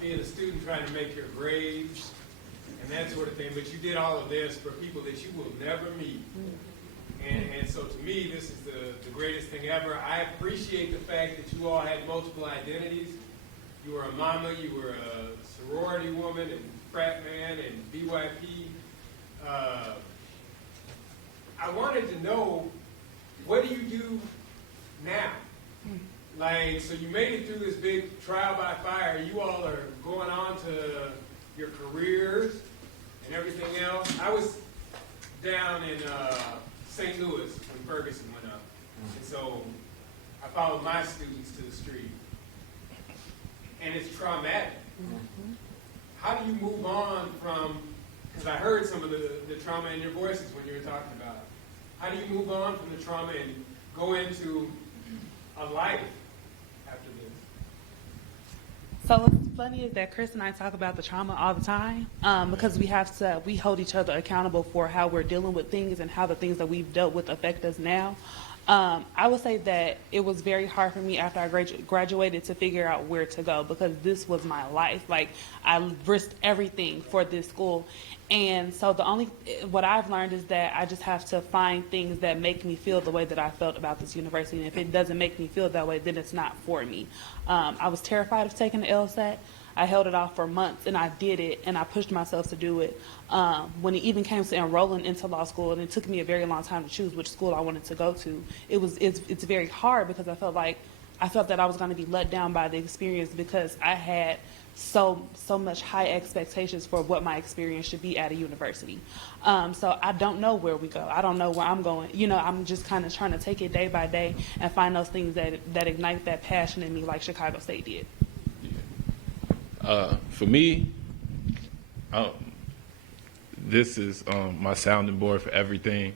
being a student trying to make your grades and that sort of thing, but you did all of this for people that you will never meet. And so to me, this is the greatest thing ever. I appreciate the fact that you all had multiple identities. You were a mama, you were a sorority woman, and frat man, and BYP. I wanted to know, what do you do now? Like, so you made it through this big trial by fire. You all are going on to your careers and everything else. I was down in St. Louis when Ferguson went up. And so I followed my students to the street. And it's traumatic. How do you move on from, because I heard some of the trauma in your voices when you were talking about it. How do you move on from the trauma and go into a life after this? So what's funny is that Chris and I talk about the trauma all the time because we hold each other accountable for how we're dealing with things and how the things that we've dealt with affect us now. I would say that it was very hard for me after I graduated to figure out where to go because this was my life. Like, I risked everything for this school. And so what I've learned is that I just have to find things that make me feel the way that I felt about this university. And if it doesn't make me feel that way, then it's not for me. I was terrified of taking the LSAT. I held it off for months, and I did it, and I pushed myself to do it. When it even came to enrolling into law school, and it took me a very long time to choose which school I wanted to go to, it's very hard because I felt that I was going to be let down by the experience because I had so much high expectations for what my experience should be at a university. So I don't know where we go. I don't know where I'm going. You know, I'm just kind of trying to take it day by day and find those things that ignite that passion in me like Chicago State did. For me, this is my sounding board for everything.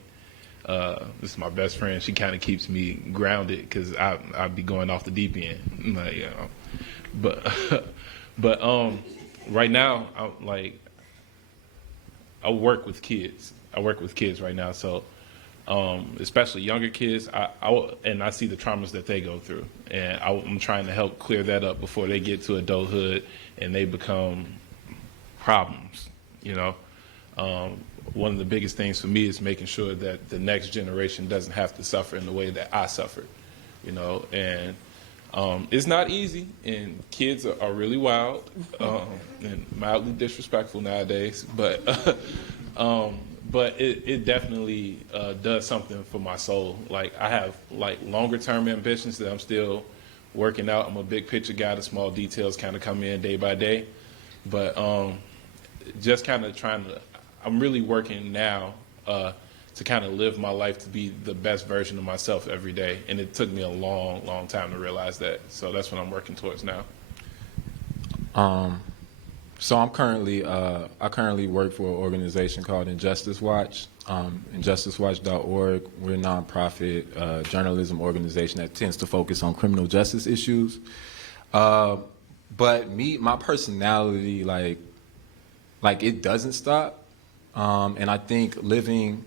This is my best friend. She kind of keeps me grounded because I'd be going off the deep end. Like, but right now, I work with kids. I work with kids right now, so especially younger kids. I see the traumas that they go through, and I'm trying to help clear that up before they get to adulthood and they become problems. You know, one of the biggest things for me is making sure that the next generation doesn't have to suffer in the way that I suffered. You know, and it's not easy, and kids are really wild and mildly disrespectful nowadays, but it definitely does something for my soul. Like, I have longer term ambitions that I'm still working out. I'm a big picture guy. The small details kind of come in day by day, but just kind of I'm really working now to kind of live my life to be the best version of myself every day. And it took me a long, long time to realize that. So that's what I'm working towards now. So I currently work for an organization called Injustice Watch, injusticewatch.org. We're a nonprofit journalism organization that tends to focus on criminal justice issues. But my personality, like it doesn't stop. And I think living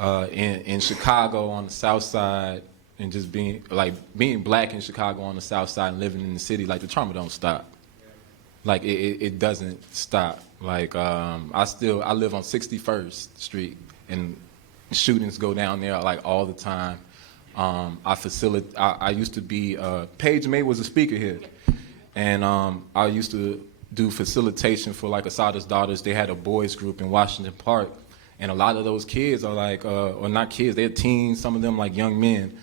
in Chicago on the South Side and just being black in Chicago on the South Side and living in the city, like, the trauma don't stop. Like, it doesn't stop. Like, I live on 61st Street, and shootings go down there like all the time. I used to be Paige May was a speaker here, and I used to do facilitation for like Asada's Daughters. They had a boys group in Washington Park, and a lot of those kids are like, or not kids, they're teens. Some of them like young men.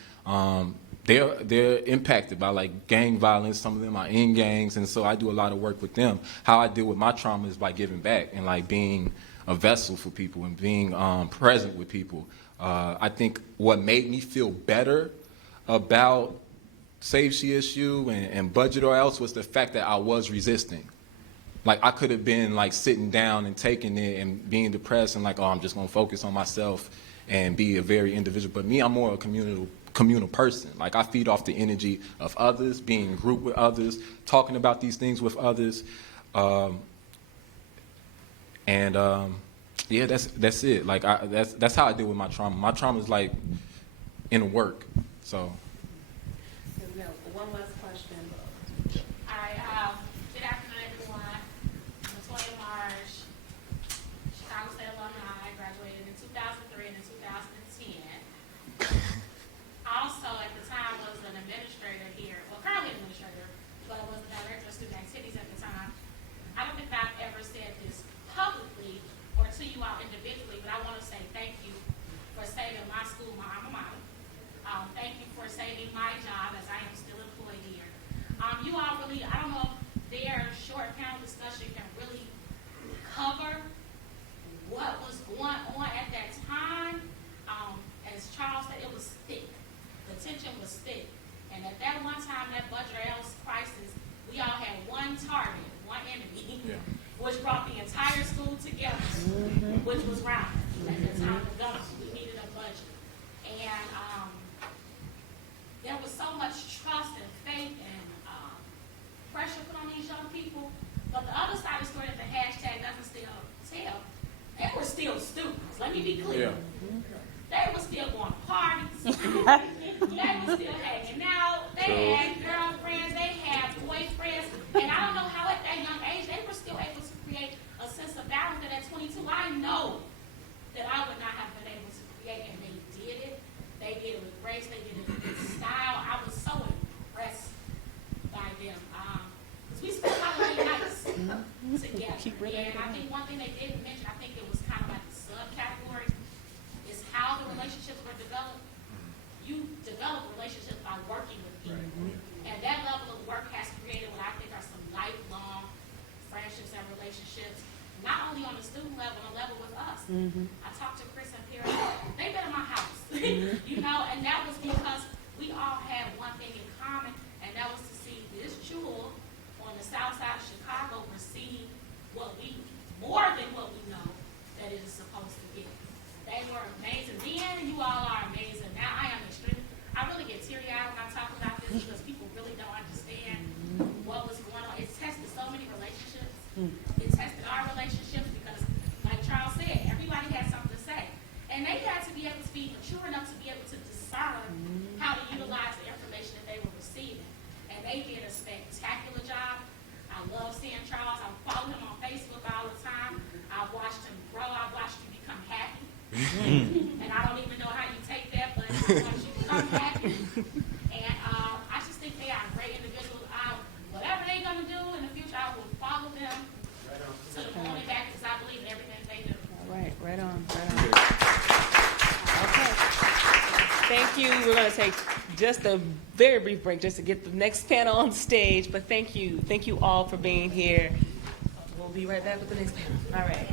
They're impacted by like gang violence. Some of them are in gangs, and so I do a lot of work with them. How I deal with my trauma is by giving back and like being a vessel for people and being present with people. I think what made me feel better about Save CSU and Budget or Else was the fact that I was resisting. Like, I could have been like sitting down and taking it and being depressed and like, oh, I'm just gonna focus on myself and be a very individual. But me, I'm more a communal person. Like, I feed off the energy of others, being in group with others, talking about these things with others. Yeah, that's it. Like, that's how I deal with my trauma. My trauma is like in work. So. One last question. Hi, good afternoon, everyone. you all really, I don't know if their short panel discussion can really cover what was going on at that time. As Charles said, it was thick. The tension was thick. And at that one time, that budget crisis, we all had one target, one enemy, which brought the entire school together, which was Rhonda. At the time, the government, we needed a budget. And there was so much trust and faith and pressure put on these young people. But the other side of the story that the hashtag doesn't still tell, they were still students. Let me be clear. They were still going to parties. They were still hanging out. They had girlfriends. They had boyfriends. And I don't know how at that young age they were still able to create a sense of balance. That at 22, I know that I would not have been able to create. And they did it. They did it with grace. They did it with style. I was so impressed by them. Because we spent holiday nights together. And I think one thing they didn't mention, I think it was kind of like the subcategory, is how the relationships were developed. You develop relationships by working with people. And that level of work has created what I think are some lifelong friendships and relationships, not only on the student level, on a level with us. I talked to Chris and Pierre. They've been in my house, you know, and that was because we all had one thing in common, and that was to see this jewel on the south side of Chicago receive what we, more than what we know that it is supposed to get. They were amazing then, and you all are amazing now. I am extremely, I really get teary-eyed when I talk about this because people really don't understand what was going on. It tested so many relationships. It tested our relationships because, like Charles said, everybody had something to say. And they had to be able to be mature enough to be able to discern how to utilize the information that they were receiving. And they did a spectacular job. I love seeing Charles. I follow him on Facebook all the time. I've watched him grow. I've watched him become happy. And I don't even know how you take that, but I watched you become happy. And I just think they are great individuals. Whatever they're going to do in the future, I will follow them to the point and back because I believe in everything they do. All right, right on, right on. Okay. Thank you. We're going to take just a very brief break just to get the next panel on stage, but thank you. Thank you all for being here. We'll be right back with the next panel. All right.